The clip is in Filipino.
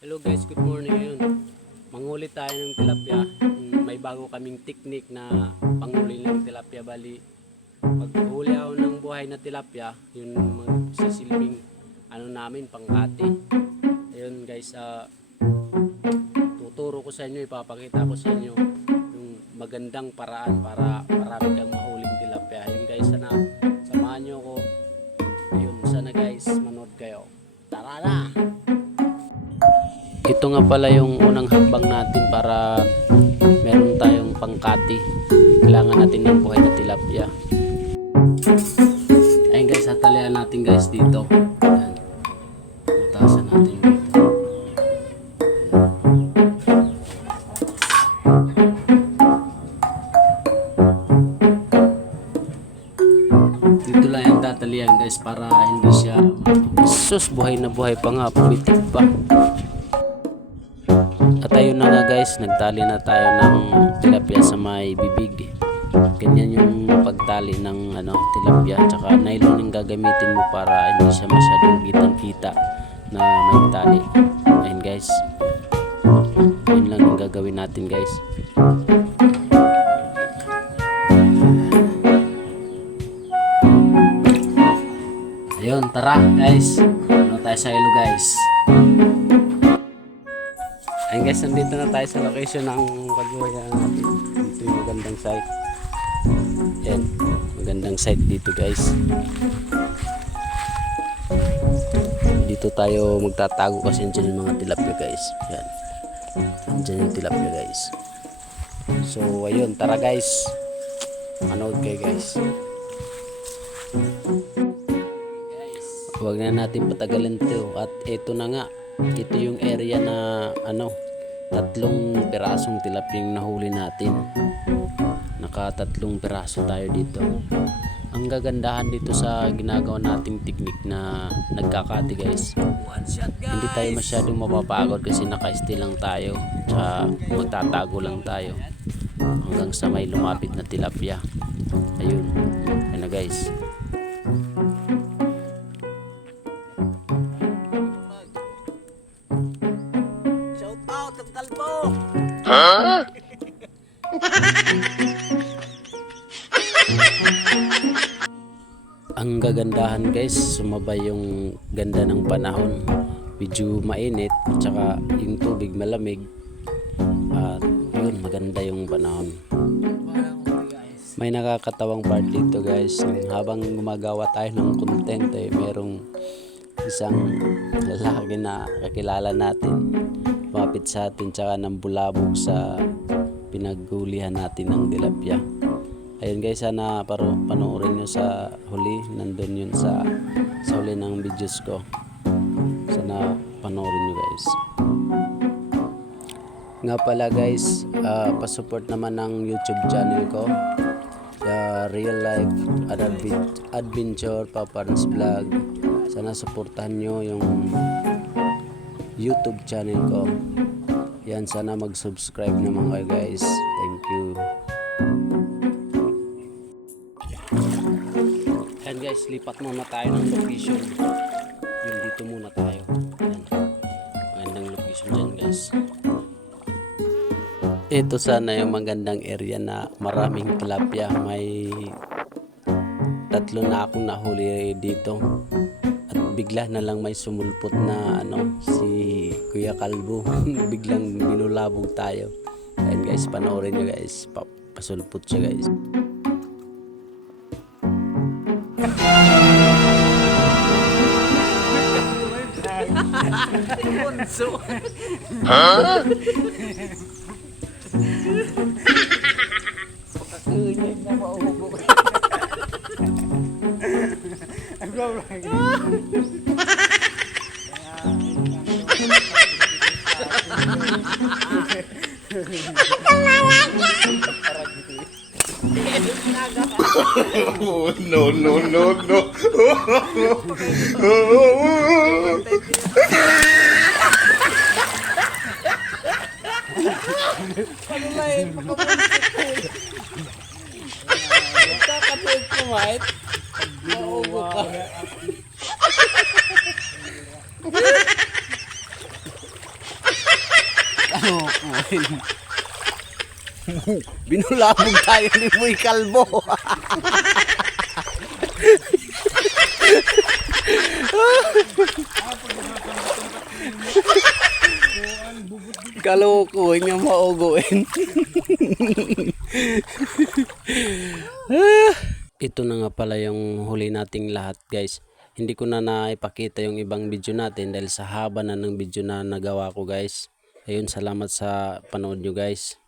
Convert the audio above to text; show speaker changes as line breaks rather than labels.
Hello guys, good morning ngayon. Manghuli tayo ng tilapia. May bago kaming technique na panghuli ng tilapia bali. Pag huli ako ng buhay na tilapia, yun magsisilbing ano namin pangkati. Ayun guys, ah tuturo ko sa inyo, ipapakita ko sa inyo yung magandang paraan para marami kang mahuling tilapia. Ayun guys, sana Ito nga pala yung unang hakbang natin para meron tayong pangkati. Kailangan natin ng buhay na tilapia. Ayun guys, tatalian natin guys dito. Ayan. Natin dito. Dito lang yung tatalian guys para hindi siya sus buhay na buhay pa nga pumitik pa at ayun na nga guys. Nagtali na tayo ng tilapia sa may bibig. Ganyan yung pagtali ng ano tilapia tsaka nylon yung gagamitin mo para hindi siya masyadong kitang kita na may tali. Ayun guys. Yun lang yung gagawin natin guys. Ayun, tara guys. Ano tayo sa ilo guys. Ayun guys, nandito na tayo sa location ng pagbuhay natin. Dito yung magandang site. Yan, magandang site dito guys. Dito tayo magtatago kasi dyan yung mga tilapia guys. Yan. Andyan yung tilapia guys. So ayun, tara guys. Manood kayo guys. Huwag na natin patagalin to. At ito na nga. Ito yung area na ano, tatlong pirasong tilaping nahuli natin. Nakatatlong piraso tayo dito. Ang gagandahan dito sa ginagawa nating technique na nagkakati guys. Hindi tayo masyadong mapapagod kasi naka-stay lang tayo. Tsaka magtatago lang tayo. Hanggang sa may lumapit na tilapia. Ayun. Ayun na guys. Ang gagandahan guys sumabay yung ganda ng panahon. Medyo mainit tsaka yung tubig malamig. At yun maganda yung panahon. May nakakatawang part dito guys. Habang gumagawa tayo ng content eh merong isang lalaki na kakilala natin lumapit sa atin tsaka nang bulabog sa pinaghulihan natin ng tilapia Ayun guys, sana paro panoorin nyo sa huli. Nandun yun sa, sa huli ng videos ko. Sana panoorin nyo guys. Nga pala guys, ah, pasupport naman ng YouTube channel ko. The Real Life Adve- Adventure Paparns Vlog. Sana supportahan nyo yung YouTube channel ko. Yan, sana mag-subscribe naman kayo guys. Thank you. Ayan guys, lipat muna tayo ng location. Yung dito muna tayo. Ayan. Magandang location dyan guys. Ito sana yung magandang area na maraming tilapia. May tatlo na akong nahuli dito. At bigla na lang may sumulpot na ano, si Kuya Kalbo. Biglang nilulabog tayo. Ayan guys, panoorin nyo guys. Pa- pasulpot siya guys.
Bunso! Pagkakunin na maubo. Ang
Oh, no, no, no, no.
Ano na yun? Kakatuwid kumain. Ka. Kalukuhin.
Binulabog tayo ni Boy Kalbo. Kalukuhin niya mauguin. Ito na nga pala yung huli nating lahat guys. Hindi ko na naipakita yung ibang video natin dahil sa haba na ng video na nagawa ko guys. Ayun, salamat sa panood nyo guys.